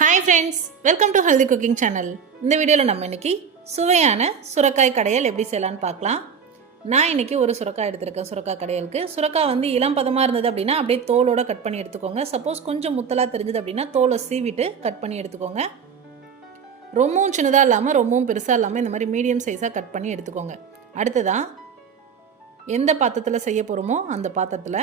Hi friends welcome to healthy cooking channel இந்த வீடியோவில் நம்ம இன்னைக்கு சுவையான சுரக்காய் கடையல் எப்படி செய்யலான்னு பார்க்கலாம். நான் இன்னைக்கு ஒரு சுரக்காய் எடுத்திருக்கேன் சுரக்காய் கடையலுக்கு. சுரக்காய் வந்து இளம் பதமாக இருந்தது அப்படின்னா அப்படியே தோலோட கட் பண்ணி எடுத்துக்கோங்க. சப்போஸ் கொஞ்சம் முத்தலாக தெரிஞ்சது அப்படின்னா தோலை சீவிட்டு கட் பண்ணி எடுத்துக்கோங்க. ரொம்பவும் சின்னதாக இல்லாமல் ரொம்பவும் பெருசாக இல்லாமல் இந்த மாதிரி மீடியம் சைஸாக கட் பண்ணி எடுத்துக்கோங்க. அடுத்ததாக எந்த பாத்திரத்தில் செய்ய போகிறோமோ அந்த பாத்திரத்தில்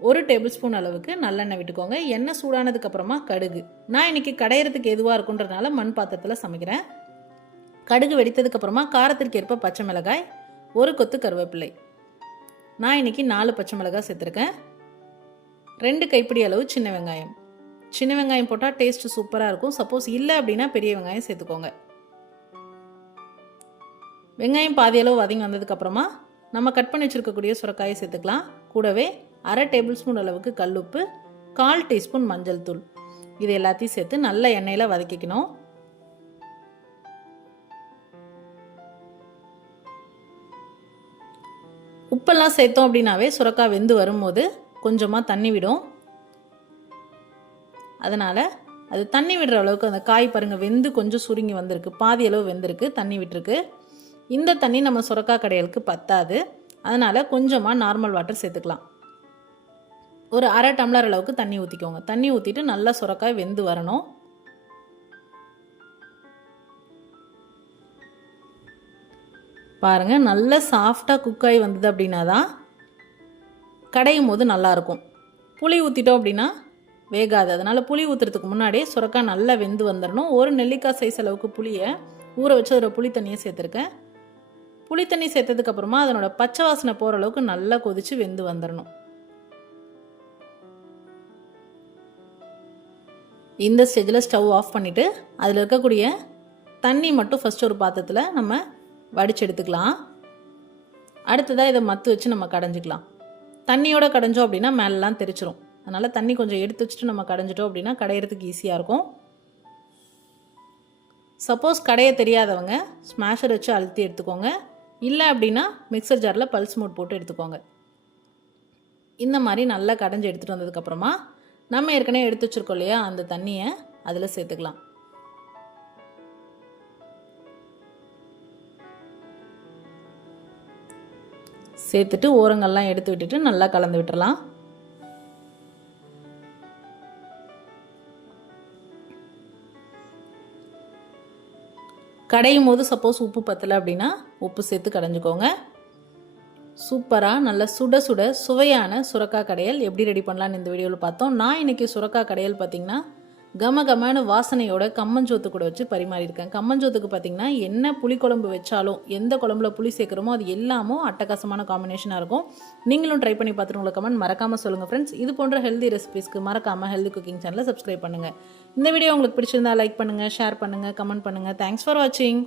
ஒரு டேபிள் ஸ்பூன் அளவுக்கு நல்லெண்ணெய் விட்டுக்கோங்க. எண்ணெய் சூடானதுக்கு அப்புறமா கடுகு. நான் இன்னைக்கு கடையிறதுக்கு எதுவாக இருக்குன்றதுனால மண் பாத்திரத்தில் சமைக்கிறேன். கடுகு வெடித்ததுக்கு அப்புறமா காரத்திற்கு ஏற்ப பச்சை மிளகாய் ஒரு கொத்து கருவேப்பிலை. நான் இன்னைக்கு நாலு பச்சை மிளகாய் சேர்த்துருக்கேன். ரெண்டு கைப்பிடி அளவு சின்ன வெங்காயம். சின்ன வெங்காயம் போட்டால் டேஸ்ட் சூப்பராக இருக்கும். சப்போஸ் இல்லை அப்படின்னா பெரிய வெங்காயம் சேர்த்துக்கோங்க. வெங்காயம் பாதி அளவு வதங்கி வந்ததுக்கப்புறமா நம்ம கட் பண்ணி வச்சுருக்கக்கூடிய சுரக்காயை சேர்த்துக்கலாம். கூடவே அரை டேபிள் ஸ்பூன் அளவுக்கு கல்லுப்பு கால் டீஸ்பூன் மஞ்சள் தூள். இது எல்லாத்தையும் சேர்த்து நல்ல எண்ணெயில் வதக்கிக்கணும். உப்பெல்லாம் சேர்த்தோம் அப்படின்னாவே சுரக்காய் வெந்து வரும்போது கொஞ்சமாக தண்ணி விடும். அதனால் அது தண்ணி விடுற அளவுக்கு அந்த காய் பாருங்கள் வெந்து கொஞ்சம் சுருங்கி வந்திருக்கு. பாதி அளவு வெந்திருக்கு தண்ணி விட்டுருக்கு. இந்த தண்ணி நம்ம சுரக்காய் கடையலுக்கு பத்தாது. அதனால் கொஞ்சமாக நார்மல் வாட்டர் சேர்த்துக்கலாம். ஒரு அரை டம்ளர் அளவுக்கு தண்ணி ஊற்றிக்கோங்க தண்ணி ஊற்றிட்டு நல்லா சுரக்காய் வெந்து வரணும். பாருங்கள் நல்ல சாஃப்டாக குக் ஆகி வந்தது அப்படின்னா தான் கடையும் போது நல்லாயிருக்கும் புளி ஊற்றிட்டோம் அப்படின்னா வேகாது. அதனால் புளி ஊற்றுறதுக்கு முன்னாடியே சுரக்காய் நல்லா வெந்து வந்துடணும் ஒரு நெல்லிக்காய் சைஸ் அளவுக்கு புளியை ஊற வச்சு அதில் புளி தண்ணியை சேர்த்துருக்கேன். புளி தண்ணி சேர்த்ததுக்கப்புறமா அதனோட பச்சை வாசனை போகிற அளவுக்கு நல்லா கொதித்து வெந்து வந்துடணும் இந்த ஸ்டேஜில் ஸ்டவ் ஆஃப் பண்ணிவிட்டு அதில் இருக்கக்கூடிய தண்ணி மட்டும் ஃபஸ்ட் ஒரு பாத்திரத்தில் நம்ம வடிச்சு எடுத்துக்கலாம் அடுத்ததாக இதை மத்து வச்சு நம்ம கடைஞ்சிக்கலாம். தண்ணியோடு கடைஞ்சோம் அப்படின்னா மேலெலாம் தெரிச்சிரும். அதனால் தண்ணி கொஞ்சம் எடுத்து வச்சுட்டு நம்ம கடைஞ்சிட்டோம் அப்படின்னா கடையிறதுக்கு ஈஸியாக இருக்கும். சப்போஸ் கடைய தெரியாதவங்க ஸ்மாஷர் வச்சு அழுத்தி எடுத்துக்கோங்க. இல்லை அப்படின்னா மிக்சர் ஜாரில் பல்ஸ் மூட் போட்டு எடுத்துக்கோங்க. இந்த மாதிரி நல்லா கடைஞ்சி எடுத்துகிட்டு வந்ததுக்கப்புறமா நம்ம ஏற்கனவே எடுத்து வச்சுருக்கோம் இல்லையா? அந்த தண்ணியை அதில் சேர்த்துக்கலாம். சேர்த்துட்டு ஓரங்கள்லாம் எடுத்து விட்டுட்டு நல்லா கலந்து விட்டுறலாம். கடையும் போது சப்போஸ் உப்பு பத்தலை அப்படின்னா உப்பு சேர்த்து கடைஞ்சிக்கோங்க. சூப்பராக நல்ல சுட சுட சுவையான சுரக்காய் கடையல். எப்படி ரெடி பண்ணலான்னு இந்த வீடியோவில் பார்த்தோம். நான் இன்றைக்கி சுரக்காய் கடையல் பார்த்திங்கன்னா கம கமன்னு வாசனையோட கம்மஞ்சோத்து கூட வச்சு பரிமாறியிருக்கேன். கம்மஞ்சோத்துக்கு பார்த்திங்கன்னா என்ன புளிக்குழம்பு வச்சாலும் எந்த குழம்புல புளி சேர்க்குறோமோ அது எல்லாமும் அட்டகாசமான காம்பினேஷனாக இருக்கும். நீங்களும் ட்ரை பண்ணி பார்த்துட்டு உங்களை கமெண்ட் மறக்காமல் சொல்லுங்கள் ஃப்ரெண்ட்ஸ் இது போன்ற ஹெல்தி ரெசிபிஸ்க்கு மறக்காமல் ஹெல்தி குக்கிங் சேனலை சப்ஸ்கிரைப் பண்ணுங்கள் இந்த வீடியோ உங்களுக்கு பிடிச்சிருந்தா லைக் பண்ணுங்கள் ஷேர் பண்ணுங்கள் கமெண்ட் பண்ணுங்கள் தேங்க்ஸ் ஃபார் வாட்சிங்